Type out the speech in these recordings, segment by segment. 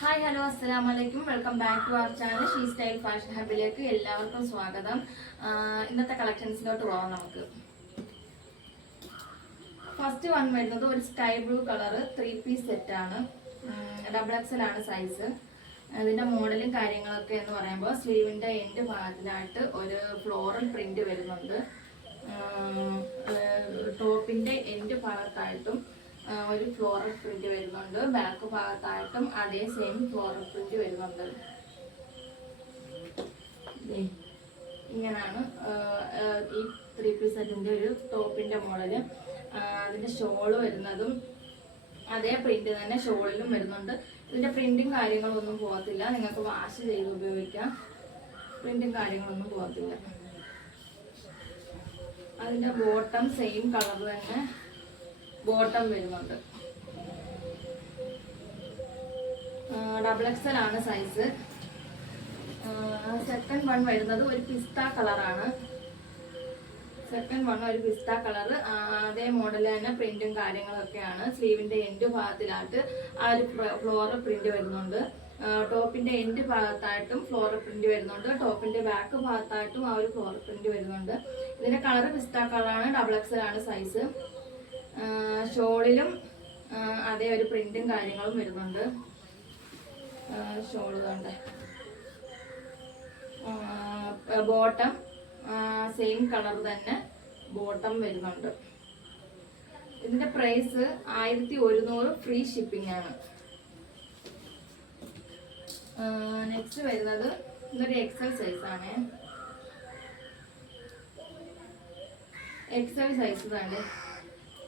Hi hello അസ്സലാമലൈക്കും. Welcome back to our channel she style fashion ഹബിലേക്ക് എല്ലാവർക്കും സ്വാഗതം. ഇന്നത്തെ കളക്ഷൻസിലോട്ട് പോകാം. നമുക്ക് ഫസ്റ്റ് വൺ വരുന്നത് ഒരു സ്കൈ ബ്ലൂ കളർ 3-പീസ് സെറ്റ് ആണ്. XXL ആണ് സൈസ്. അതിന്റെ മോഡലും കാര്യങ്ങളൊക്കെ എന്ന് പറയുമ്പോൾ സ്ലീവിന്റെ എൻഡ് ഭാഗത്തിലായിട്ട് ഒരു ഫ്ലോറൽ പ്രിന്റ് വരുന്നുണ്ട്. ടോപ്പിന്റെ എൻഡ് ഭാഗത്തായിട്ടും ഒരു ഫ്ലോറൽ പ്രിന്റ് വരുന്നുണ്ട്. ബാക്ക് ഭാഗത്തായിട്ടും അതേ സെയിം ഫ്ലോറൽ പ്രിന്റ് വരുന്നുണ്ട്. ഇങ്ങനാണ് ഈ 3-പീസ് സെറ്റിന്റെ ഒരു ടോപ്പിന്റെ മോഡല്. അതിന്റെ ഷോള് വരുന്നതും അതേ പ്രിന്റ് തന്നെ ഷോളിലും വരുന്നുണ്ട്. ഇതിന്റെ പ്രിന്റും കാര്യങ്ങളൊന്നും പോകത്തില്ല. നിങ്ങൾക്ക് വാഷ് ചെയ്ത് ഉപയോഗിക്കാം. പ്രിന്റും കാര്യങ്ങളൊന്നും പോകത്തില്ല. അതിന്റെ ബോട്ടം സെയിം കളർ തന്നെ ബോട്ടം വരുന്നുണ്ട്. XXL ആണ് സൈസ്. സെക്കൻഡ് വൺ വരുന്നത് ഒരു പിസ്ത കളറാണ്. ഒരു പിസ്ത കളർ. അതേ മോഡൽ തന്നെ പ്രിന്റും കാര്യങ്ങളൊക്കെയാണ്. സ്ലീവിന്റെ എൻഡ് ഭാഗത്തിലായിട്ട് ആ ഒരു ഫ്ലോറൽ പ്രിന്റ് വരുന്നുണ്ട്. ടോപ്പിന്റെ എൻഡ് ഭാഗത്തായിട്ടും ഫ്ലോറൽ പ്രിന്റ് വരുന്നുണ്ട്. ടോപ്പിന്റെ ബാക്ക് ഭാഗത്തായിട്ടും ആ ഒരു ഫ്ലോറൽ പ്രിന്റ് വരുന്നുണ്ട്. ഇതിന്റെ കളർ പിസ്ത കളറാണ്. XXL ആണ് സൈസ്. ഷോളിലും അതേ ഒരു പ്രിന്റും കാര്യങ്ങളും വരുന്നുണ്ട്. ഷോള് കണ്ടേ. ബോട്ടം സെയിം കളർ തന്നെ ബോട്ടം വരുന്നുണ്ട്. ഇതിന്റെ പ്രൈസ് 1100 ഫ്രീ ഷിപ്പിംഗ് ആണ്. നെക്സ്റ്റ് വരുന്നത് ഇതൊരു XL സൈസ് ആണ്. XL സൈസ് തന്നെ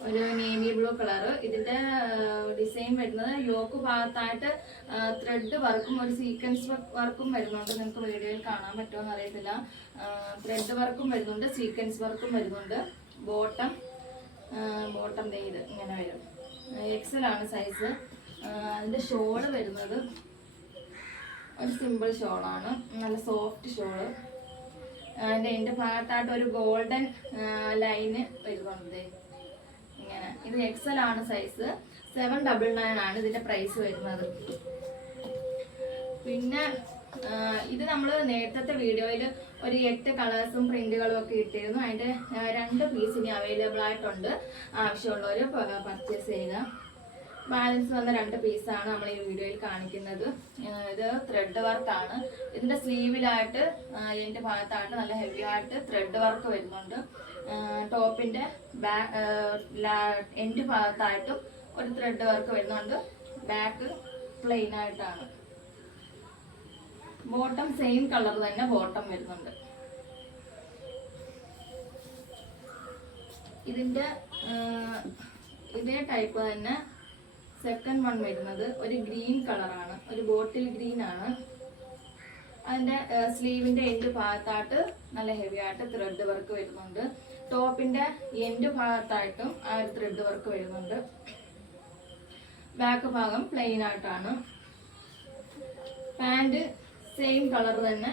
ഒരു നേവി ബ്ലൂ കളർ. ഇതിന്റെ ഡിസൈൻ വരുന്നത് യോക്ക് ഭാഗത്തായിട്ട് ത്രെഡ് വർക്കും ഒരു സീക്വൻസ് വർക്കും വരുന്നുണ്ട്. നിങ്ങൾക്ക് വീഡിയോയിൽ കാണാൻ പറ്റുമോ എന്ന് അറിയത്തില്ല. ത്രെഡ് വർക്കും വരുന്നുണ്ട്, സീക്വൻസ് വർക്കും വരുന്നുണ്ട്. ബോട്ടം ഇത് ഇങ്ങനെ വരും. XL ആണ് സൈസ്. അതിന്റെ ഷോള് വരുന്നത് ഒരു സിമ്പിൾ ഷോളാണ്. നല്ല സോഫ്റ്റ് ഷോള്. അതിന്റെ എന്റെ ഭാഗത്തായിട്ട് ഒരു ഗോൾഡൻ ലൈന് വരുന്നുണ്ട്. ഇങ്ങനെ. ഇത് XL ആണ് സൈസ്. 799 ആണ് ഇതിന്റെ പ്രൈസ് വരുന്നത്. പിന്നെ ഇത് നമ്മൾ നേരത്തെ വീഡിയോയിൽ ഒരു 8 കളേഴ്സും പ്രിന്റുകളും ഒക്കെ ഇട്ടിരുന്നു. അതിന്റെ 2 പീസ് ഇനി അവൈലബിൾ ആയിട്ടുണ്ട്. ആവശ്യമുള്ളവർ പർച്ചേസ് ചെയ്യുക. ബാലൻസ് വന്ന 2 പീസാണ് നമ്മൾ ഈ വീഡിയോയിൽ കാണിക്കുന്നത്. ഇത് ത്രെഡ് വർക്കാണ്. ഇതിന്റെ സ്ലീവിലായിട്ട് എന്റെ ഭാഗത്തായിട്ട് നല്ല ഹെവി ആയിട്ട് ത്രെഡ് വർക്ക് വരുന്നുണ്ട്. ടോപ്പിന്റെ എൻഡ് ഭാഗത്തായിട്ടും ഒരു ത്രെഡ് വർക്ക് വരുന്നുണ്ട്. ബാക്ക് പ്ലെയിൻ ആയിട്ടാണ്. ബോട്ടം സെയിം കളർ തന്നെ ബോട്ടം വരുന്നുണ്ട്. ഇതിന്റെ ഇതേ ടൈപ്പ് തന്നെ സെക്കൻഡ് വൺ വരുന്നത് ഒരു ഗ്രീൻ കളറാണ്. ഒരു ബോട്ടിൽ ഗ്രീൻ ആണ്. അതിന്റെ സ്ലീവിന്റെ എൻഡ് ഭാഗത്തായിട്ട് നല്ല ഹെവി ആയിട്ട് ത്രെഡ് വർക്ക് വരുന്നുണ്ട്. ടോപ്പിന്റെ എൻഡ് ഭാഗത്തായിട്ടും ആ ഒരു ത്രെഡ് വർക്ക് വരുന്നുണ്ട്. ബാക്ക് ഭാഗം പ്ലെയിൻ ആയിട്ടാണ്. പാന്റ് സെയിം കളർ തന്നെ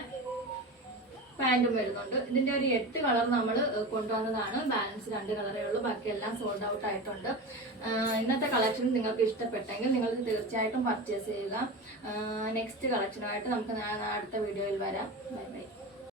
പാന്റും വരുന്നുണ്ട്. ഇതിന്റെ ഒരു 8 കളർ നമ്മൾ കൊണ്ടുവന്നതാണ്. ബാലൻസ് 2 കളറേ ഉള്ളൂ. ബാക്കിയെല്ലാം സോൾഡ് ഔട്ട് ആയിട്ടുണ്ട്. ഇന്നത്തെ കളക്ഷൻ നിങ്ങൾക്ക് ഇഷ്ടപ്പെട്ടെങ്കിൽ നിങ്ങൾക്ക് തീർച്ചയായിട്ടും പർച്ചേസ് ചെയ്യുക. നെക്സ്റ്റ് കളക്ഷനുമായിട്ട് നമുക്ക് അടുത്ത വീഡിയോയിൽ വരാം. Bye bye.